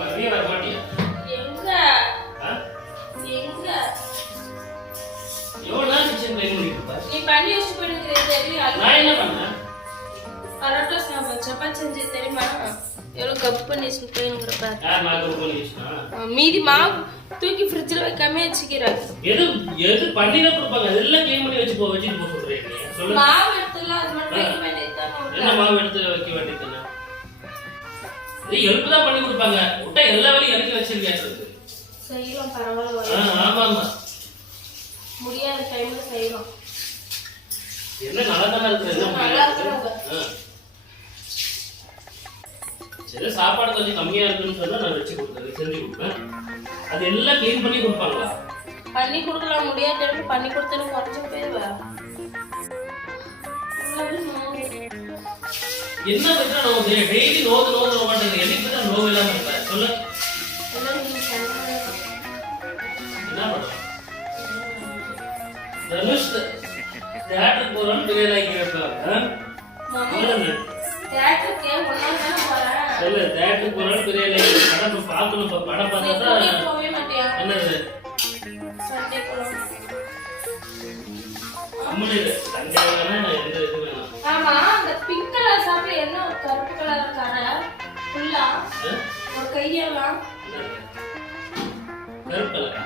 வரவே வர மாட்டியா? எங்க எங்க எவ்வளவு நேரம் கிச்சன் க்ளீன் பண்ணிட்டு இருப்ப? நீ பண்ணி வச்சு போயிடுறது தெரியும். நான் என்ன பண்ணேன்? பரோட்டா சாப்பிட சப்பாத்தி செஞ்சு தெரியுமா? எவ்வளவு கப் பண்ணி வச்சுருப்பேங்கிற பாரு. யார் மாவு பண்ணி வச்சுனா? மீதி மாவு தூக்கி ஃப்ரிட்ஜில் வைக்காம வச்சுக்கிறேன். எது பண்ணினா கொடுப்பாங்க? அதெல்லாம் க்ளீன் பண்ணி வச்சுட்டு போக சொல்றேன். சொல்லு. மாவு எடுத்துலாம் அது மட்டும் வைக்க வேண்டியதுதானே. என்ன மாவு எடுத்து வைக்க வேண்டியதுதானே? இது ஹெல்ப் தான் பண்ணி கொடுப்பாங்க. விட்டா எல்லா வேலையும் எனக்கு வச்சிருக்காங்க. செய்யலாம் பரவாயில்ல. ஆமா ஆமா. முடியாத டைம்ல செய்யலாம். என்ன நல்லா தான இருக்கு. என்ன நல்லா இருக்கு. சரி சாப்பாடு கொஞ்சம் கம்மியா இருக்குன்னு சொன்னா நான் வச்சு கொடுத்தேன், செஞ்சு கொடுப்பேன். அது எல்லாம் க்ளீன் பண்ணி கொடுப்பாங்களா? பண்ணி கொடுக்கலாம். முடியாத டைம்ல பண்ணி கொடுத்தா குறைஞ்சு போயிடுவா. என்ன பண்ற நான் டெய்லி நோது மாட்டேங்க. எனக்கு தான் நோவு இல்லாம இருப்ப. சொல்லு. என்ன பண்ற? தனுஷ் தியேட்டர் போறோம் பிரியாணி ஆகிக்கிறப்ப தியேட்டருக்கு ஒண்ணாதான போறேன். சொல்லு. தியேட்டர் போறோம் பிரியாணி படம் பார்க்கணும். படம் பார்த்தா போவே மாட்டியா? என்னது சண்டே போறோம். அம்மனே சண்டே வேணா எந்த இது வேணாம். ஆமா அந்த பிங்க் கலர் சாப்பிட என்ன ஒரு கருப்பு கலர் கரை ஃபுல்லா ஒரு கையெல்லாம் கருப்பு கலரா?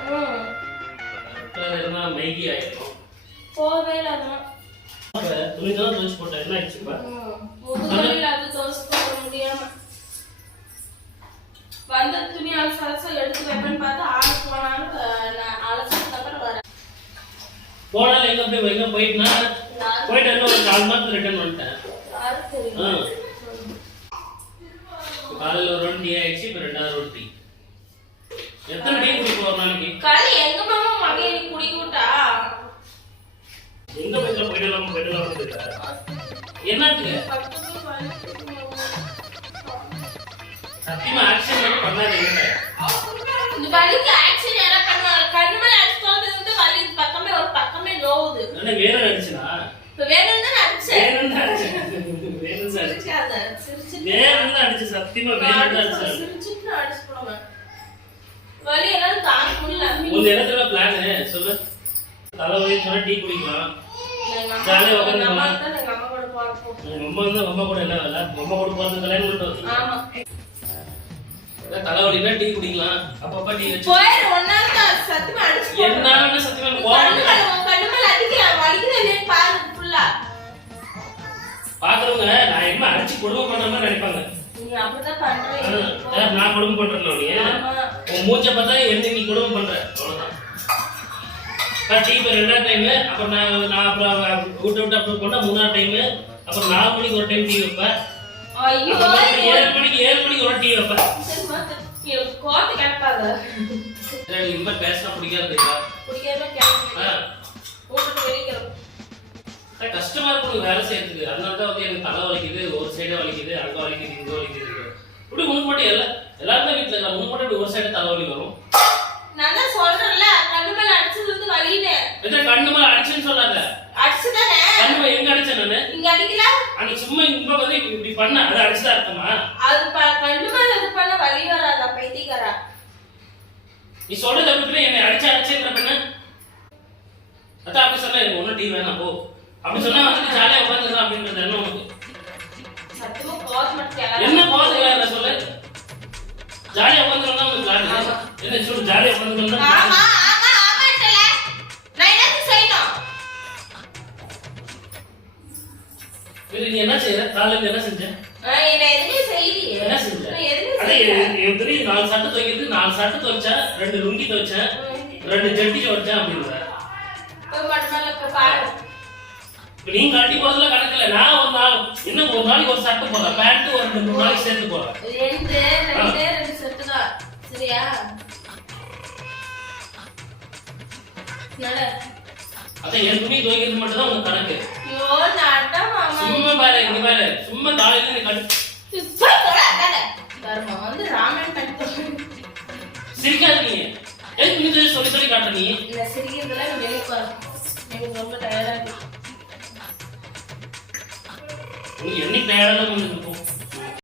கருப்பு இருந்தா மைகி ஆயிடும். போவே இல்லாதான் துணிதான் துவச்சு போட்டேன். என்ன ஆயிடுச்சுப்பா? முதுகுல அது துவச்சு போட முடியாம வந்த துணி அலச எடுத்து வைப்பேன்னு பார்த்தா ஆளு போனாலும் அலசதுக்கு அப்புறம் வர போனாலும் எங்க போய் எங்க போயிட்டுனா போயிட்டு என்ன ஒரு 4 மாசம் ரிட்டர்ன் வந்துட்டேன். காலையில் ஒரு 2 டீ ஆயிடுச்சு. இப்போ 2வது ஒரு டீ. எத்தனை டீ குடிப்போம் ஒரு நாளைக்கு? காலை எங்க மாமா மகன் குடிக்க விட்டா எங்க போயிடலாம் என்னத்துக்கு சத்தியமா ஆக்ஷன் மட்டும் பண்ணாதீங்க. இந்த வலிக்கு ஆக்ஷன் யாரா பண்ணுவாங்க? கண்ணு மேல அடிச்சோது வந்து வலி பக்கமே ஒரு பக்கமே நோவுது. என்ன வேற அடிச்சனா? இப்ப வேணும்னு தான் அடிச்சேன். வேணும்னு அடிச்சேன். வேணும்னு சிரிக்காத. சிரிச்சு வேணும்னு அடிச்சு சத்தியமா வேணும்னு அடிச்சேன். சிரிச்சிட்டு அடிச்சு போடுவேன். வலி என்னால தாங்க முடியல. உங்க இடத்துல பிளான் சொல்லு. தலைவலி சொன்னா டீ குடிக்கலாம். ஜாலியா உட்காந்து அம்மா கூட போறோம். அம்மா கூட என்ன வேலை? அம்மா கூட போறது கல்யாணம் பண்ணிட்டு ஆமா. தலைவலினா டீ குடிக்கலாம். அப்பப்ப டீ வச்சு போய் ஒண்ணால சத்தியமா அடிச்சு என்ன சத்தியமா கண்ணு மேல அடிக்க வலிக்குது இல்லைன்னு பாரு ஃபுல்லா. பாக்குறவங்க நான் என்ன அடிச்சு கொடுமை பண்ற மாதிரி நினைப்பாங்க. நீ அப்படிதான் பண்ற. நான் கொடுமை பண்றேன். நீ உன் மூச்சை பார்த்தா என்ன நீ கொடுமை பண்ற அவ்வளவுதான். டீ இப்போ 2வது டைம். அப்புறம் நான் அப்புறம் விட்டு அப்புறம் போட்டா 3வது டைம். அப்புறம் 4 மணிக்கு ஒரு டைம் டீ வைப்பேன். ஐயோ 7 மணிக்கு ஒரு டீ வைப்பேன். கோட்டை கட்டாத. இந்த பேசினா பிடிக்காதுக்கா? பிடிக்காம கேட்க ஊருக்கு வெளிக்கிறோம். கஷ்டமா இருக்கும் வேலை செய்யறதுக்கு. அதனால தான் வந்து எனக்கு தலை வலிக்குது, ஒரு சைடே வலிக்குது, அங்க வலிக்குது, இங்க வலிக்குது. இப்படி உனக்கு மட்டும் எல்லாருமே வீட்டுல இருக்காங்க. உனக்கு மட்டும் இப்படி ஒரு சைடு தலைவலி வரும். நான் தான் சொல்றேன்ல கண்ணு மேல அடிச்சது வந்து வலினே. கண்ணு மேல அடிச்சுன்னு சொல்லாத. அடிச்சுதானே? கண்ணு மேல எங்க அடிச்சேன் நானு? இங்க அடிக்கல. அன்னைக்கு சும்மா இங்க வந்து இப்படி பண்ண அது அடிச்சுதான் இருக்குமா? அது கண்ணு மேல அது பண்ண வலி வராதா பைத்தியக்காரா? நீ சொல்றது எப்படி? என்னை அடிச்சேன்ற பண்ண அதான் அப்படி சொன்னா எனக்கு ஒன்னும் டீ வேணாம் போ அப்படி சொன்னா வந்து ஜாலியா உட்காந்துக்கலாம் அப்படின்றது என்ன உனக்கு? சத்தியமா கோஸ் மட்டும் என்ன கோஸ் வேற சொல்லு. ஜாலியா உட்காந்துக்கலாம் உங்களுக்கு ஜாலியா என்ன சொல்லு. ஜாலியா உட்காந்துக்கலாம். ஆமா ஆமா ஆமாட்டல. நான் என்ன செய்யணும்? நீ என்ன செய்யற? காலையில என்ன செஞ்ச? நான் எதுவுமே செய்யலையே. என்ன செஞ்ச? அதே எப்படி 4 சட்டை துவைக்கிறது, 4 சட்டை துவைச்சேன், 2 லுங்கி துவைச்சேன், 2 ஜட்டி துவைச்சேன் அப்படின்ற பாரு. நீங்க கட்டி போறதுல கணக்கு இல்ல. நான் ஒரு நாளைக்கு ஒரு சட்டை போடுறேன், பேண்ட் ஒரு 2 நாளைக்கு சேர்த்து போடுறேன். 2 செட்டு தான். சரியா? அத என் துணி துவைக்கிறது மட்டும் தான் உங்க கணக்கு. ஐயோ நாட்டா மாமா. சும்மா பாரு இங்க பாரு. சும்மா காலையில நீ கட்டி போய் போடா அடடே. கர்மா வந்து ராமன் கட்டி சிரிக்காதீங்க. ஏன் நீ சொல்லி காட்ட நீ? இல்ல சிரிக்கிறதுல நான் வெளிய போறேன். எனக்கு ரொம்ப டயர்டா இருக்கு. நீ என்னைக்கு டயர்டா இருக்கு?